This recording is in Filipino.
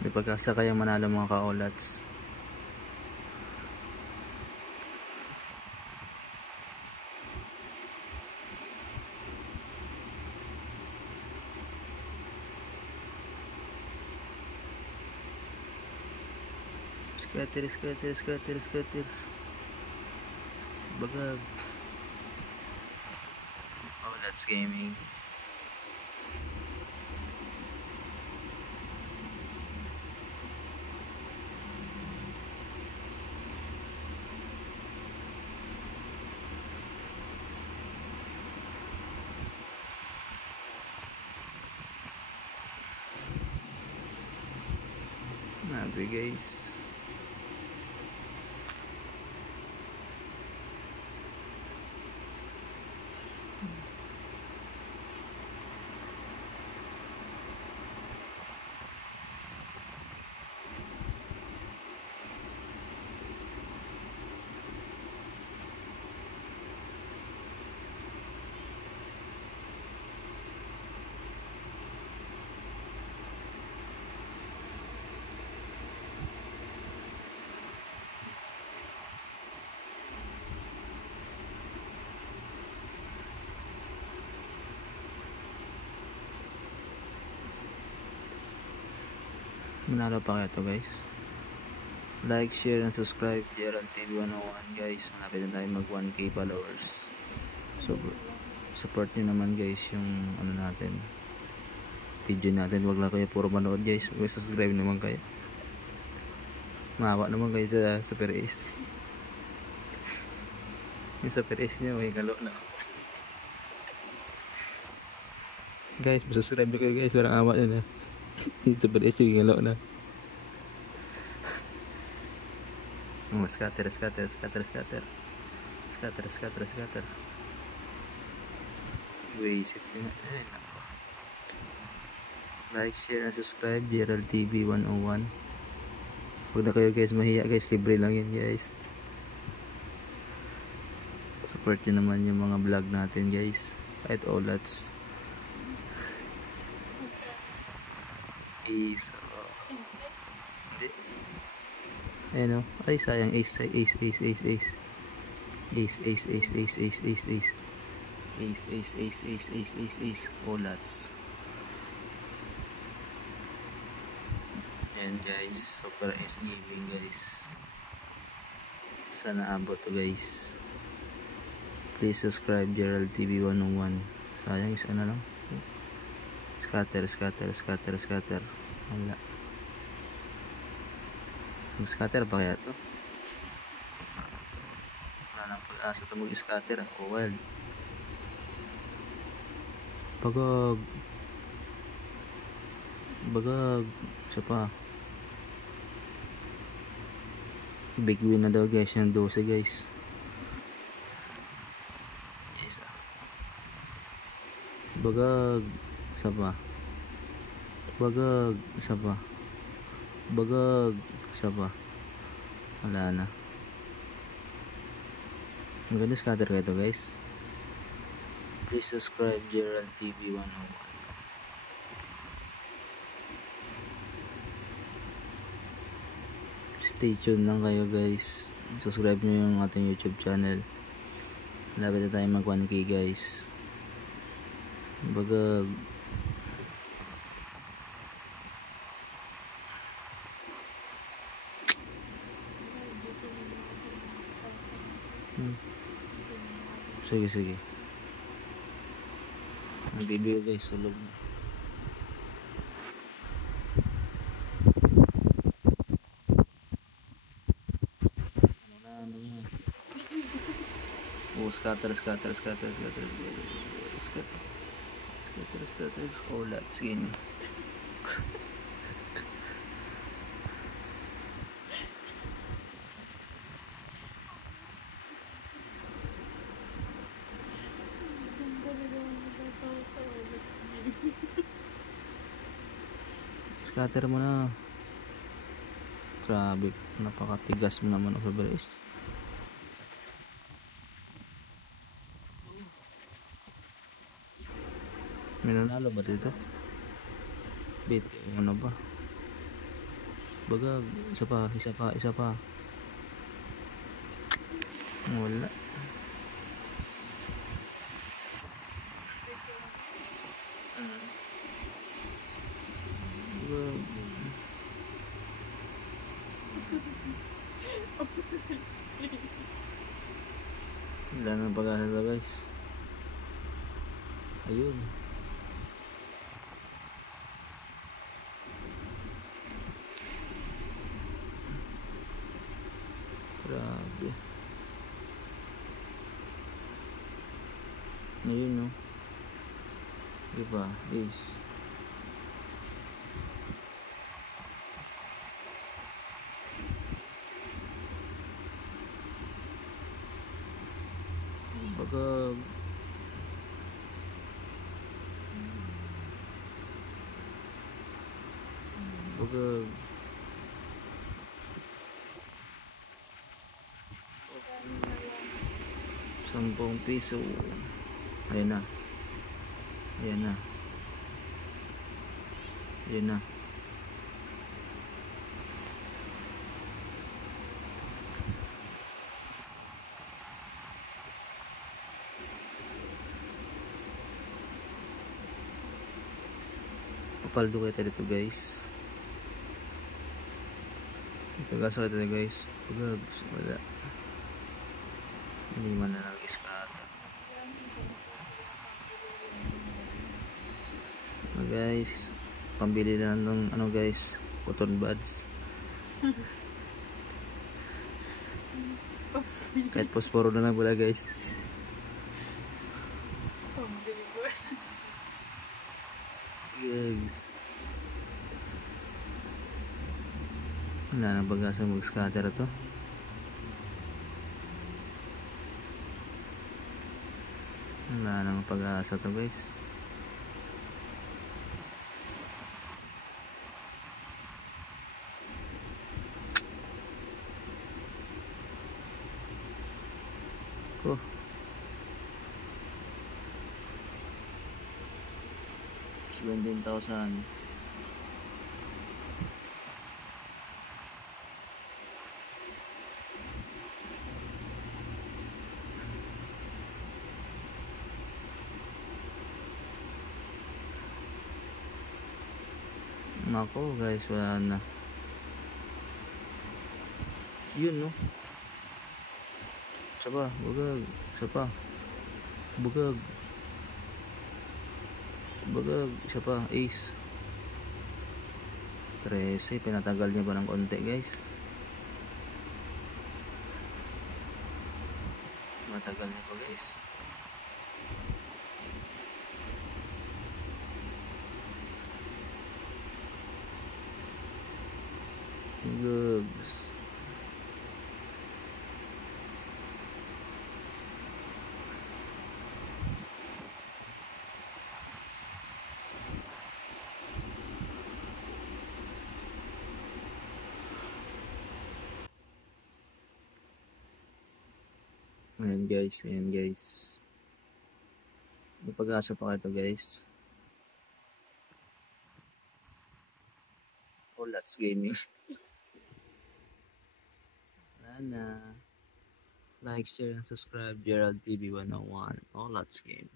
May pag-asa kayang manalo mga ka-olats. Scatter. Bagag. Olats Gaming. Nabi guys. Manalo pa kaya to guys. Like, share, and subscribe. Gerald TV 101 guys. Hanapin na tayo mag 1k followers. So support nyo naman guys yung ano natin, video natin. Wag lang kayo puro manood guys. Subscribe naman kayo. Maawa naman kayo sa Super Ace. Yung Super Ace nyo may galo na guys. Subscribe kayo guys. Parang awa yun Super Ace yung galo na. Scatter. Wasted na. Like, share, and subscribe. Gerald TV 101. Huwag na kayo guys mahiya guys. Libre lang yun guys. Support nyo naman yung mga vlog natin guys. Kahit olats. Ace. Ayan o. Ay sayang. Ace. Olats. Ayan guys. Super Ace Gaming guys. Sana abot to guys. Please subscribe Gerald TV 101. Sayang isa na lang. Scatter. Wala. Mag-scatter pa kaya to? Wala nang pag-asa ito mag-scatter. Oh well. Bagag. Isa pa. Big win na daw guys. Yung 12 guys. Isa. Bagag. Isa pa. Wala na. Maganda scatter kayo to guys. Please subscribe Gerald TV 101. Stay tuned lang kayo guys. Subscribe nyo yung ating YouTube channel. Lapit na tayo mag 1k guys. Baga sige. Nagbibigay guys sa loob. Ano yan? Oh, scatter. Olats Gaming. Scatter mo na. Grabe, napakatigas mo naman o Fabres. May nanalo ba dito? Bit, ano ba? Bagag. Isa pa, isa pa, isa pa. Wala. Bagag. Wala nang pag-asa to, guys. Ayun. Grabe. Ayun, no. Diba? Ace. Bagag. Bagag. 10 piso. Ayan na. Ayan na. Ayan na. Papaldo kayo dito, guys. Pag-asa kayo dito, guys. Bagag. Wala. Hindi man na nag-iskata. Guys, pambili na ng ano, guys, cotton buds. Kahit posporo na lang wala, guys. Guys, wala nang pag-asa mag-scatter to. Wala nang pag-asa to, guys. Oh. $17,000. Nako, guys, wala na. Yun, no. Isa pa, bagag. Isa pa. Bagag. Bagag. Isa pa, ace. 13, pinatagal niya pa ng konti, guys. Matagal niya pa, guys. Goods. Ayan, guys. Ayan, guys. May pag-asa pa kayo, guys. Oh, Let's Gaming. Wala na. Like, share, and subscribe. Gerald TV 101. Oh, Let's Game.